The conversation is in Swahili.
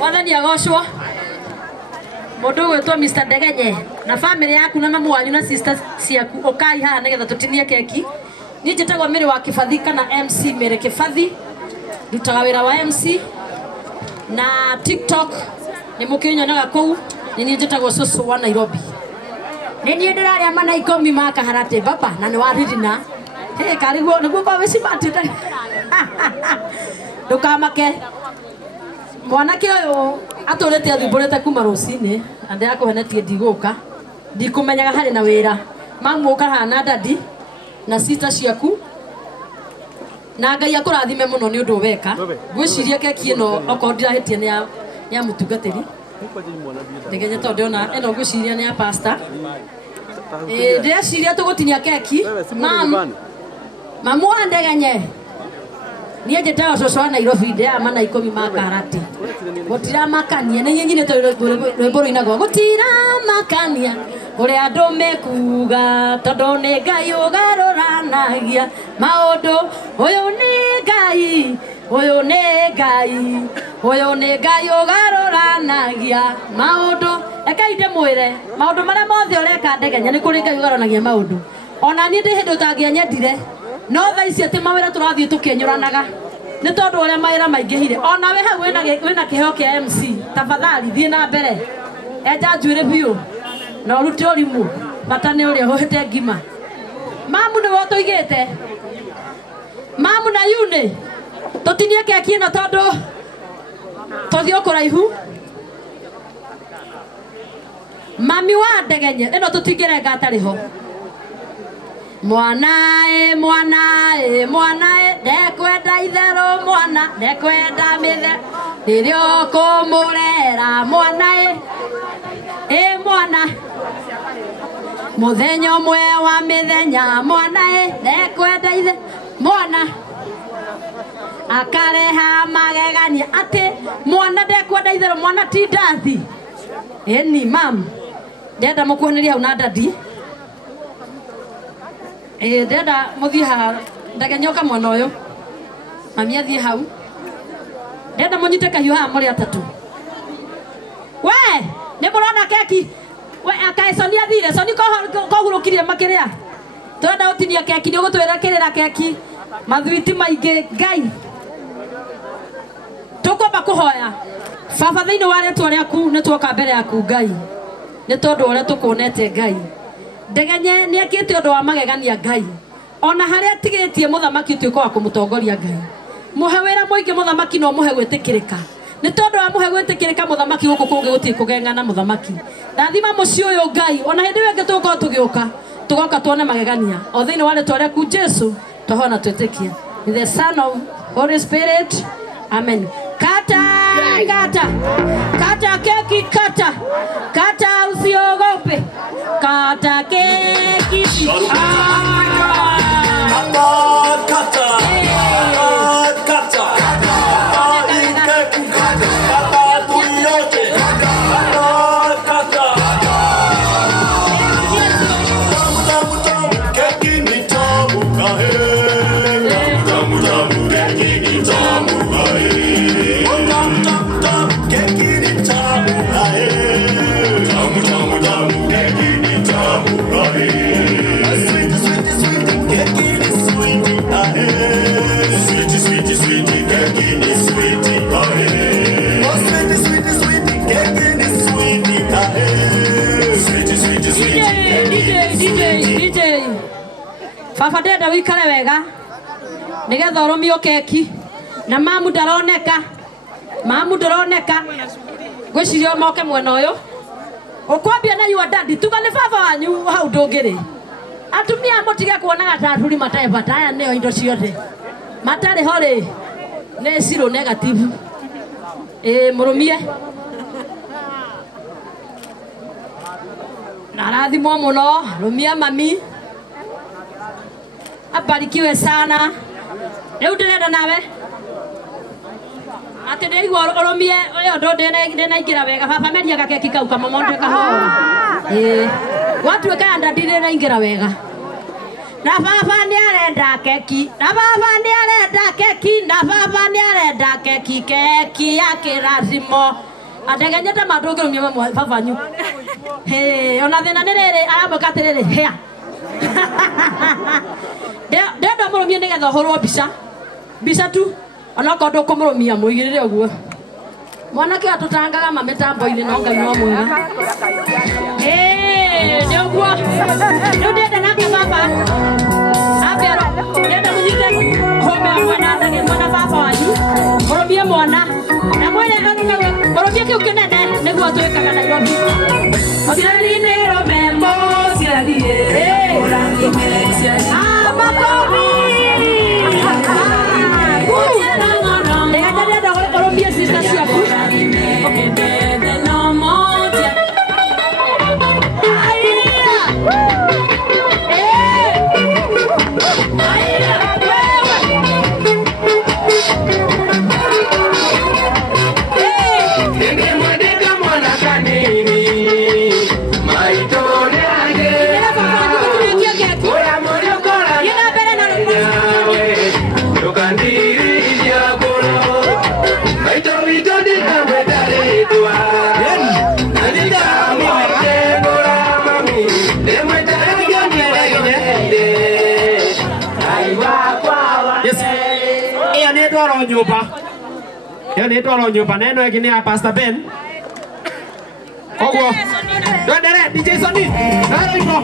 Wathani agocwo. Mundu gwitwo Mr. Ndegenye na family yaku na mamu wanyu na sisters ciaku ukai haha nigetha tutinie keki. Ni njitagwo Miri wa Kibathi kana MC Miri Kibathi. Ndutaga wira wa MC na TikTok ni mukinyonaga kou. Ni njitagwo Susu wa Nairobi. Ni ni ndiraria mana ikomi maka harate baba na ni waririna. He kariguo niguo kwa wicimati. Ndukamake. Mwanake uyu aturete athimburite kuma rucini ande akuhenetie ndiguka ndikumenyaga hari na wira mamu ukahana dadi na sister ciaku na Ngai akurathime muno ni undu weka gwiciria keki ino oko ndirahitie ni ya mutungatiri Ndegenye tondu ona eno gwiciria ni ya pastor ndiraciria tugutinia keki mamu wa Ndegenye ni njetaga Susu wa Nairobi ndia mana ikomi makarati gutira makania ni nyine to rwimbo ruinagwo gutira makania uri andu mekuga tondu ni Ngai ugaruranagia maundu uyu ni Ngai uyu ni Ngai uyu ni Ngai ugaruranagia maundu ekai ndimwire maundu maria mothe ureka Ndegenye ni kuri Ngai ugaruranagia maundu ona ni ndi hindu tangianyendire no tha ici ati mawira turathie tukenyuranaga ni tondu uria mawira maingihire ona we hau wina kiheo kia MC tafadhali thie na mbere enja njuire biu na urute urimu bata ni uria huhite ngima mamu ni wo tuigite mamu na yune tutinie keki ino tondu tuthio kuraihu mami wa Ndegenye ino tutingirenga atariho Mwanae ndekwenda itherũ mwana ndekwenda mithe ririo kumurera mwanae mwana muthenya umwe wa mithenya mwanae ndekwenda ithe mwana akareha magegania ati mwana ndekwenda itherũ mwana ti ndathi ni mam ndenda mukuoneria hau na dadi ndenda muthie ha Ndegenye oka mwana uyu mami athie hau ndenda munyite kahiu haha muri atatu we ni murona keki we akae Soni athire Soni kogurukirie makiria turenda utinia keki ni ugutwira kirira keki mathwiti maingi Ngai tukwamba kuhoya baba thiini wa rĩtwa rĩaku ni twoka mbere yaku Ngai ni tondu uria tukuonete Ngai Ndegenye ni akite undu wa magegania Ngai ona haria tigitie muthamaki tuiko wa kumutongoria Ngai muhe wira muingi muthamaki no muhe gwitikirika ni tondu wa muhe gwitikirika muthamaki guku kungi guti kugengana muthamaki ndathima muci uyu Ngai ona hindi wengi tuko tugiuka tugoka tuone magegania o thiini wa rĩtwa rĩaku Jesu tuhona twitikia in the Son of Holy Spirit amen kata keki kata usiogope kata keki Baba ndenda wikare wega nigetha urumio keki na mamu ndaroneka gwicirio moke mwena uyu ukwambia na your daddy tuga ni baba wanyu hau ndungiri atumia mutige kuonaga taruri matae bataya neo indo ciothe matari hori ni zero negative murumie narathimwo muno rumia mami abarikiwe sana riu ndirenda nawe ati ndigwa urumie uyo ndo ndinaingira wega baba meria keki kau kama monde kahora watu ekanda ndire naingira wega Na baba nĩ arenda keki, na baba nĩ arenda keki, na baba nĩ arenda keki, keki ya kĩrathimo. Ategenyete mandũngĩrũmia mamwe babanyu. Ona thĩna nĩ rĩrĩ aramwĩka atĩrĩrĩ hĩa. Ndenda mũrũmie nĩgetha ũhũrwo mbica. Mbica tu. Ona okorwo ndũkũmũrũmia mũigĩrĩre ũguo. Mwanake atũtangaga mamĩtambo-inĩ no Ngai no mwega. Nĩ ũguo. Rĩu ndĩenda nake baba. Ambĩarwo ndĩenda mũnyite hũme mwana baba wanyu. Mũrũmie mwana. Na mwĩre mũrũmie kĩu kĩnene nĩguo twĩkaga Nairobi. Ciari nĩ romembo ciari makobi. Ndĩenda ũrũmie sister ciaku. Yo ni tolo nyumba neno yakini ya Pastor Ben. Ogo. Yo dere DJ Sonny. Naro iko.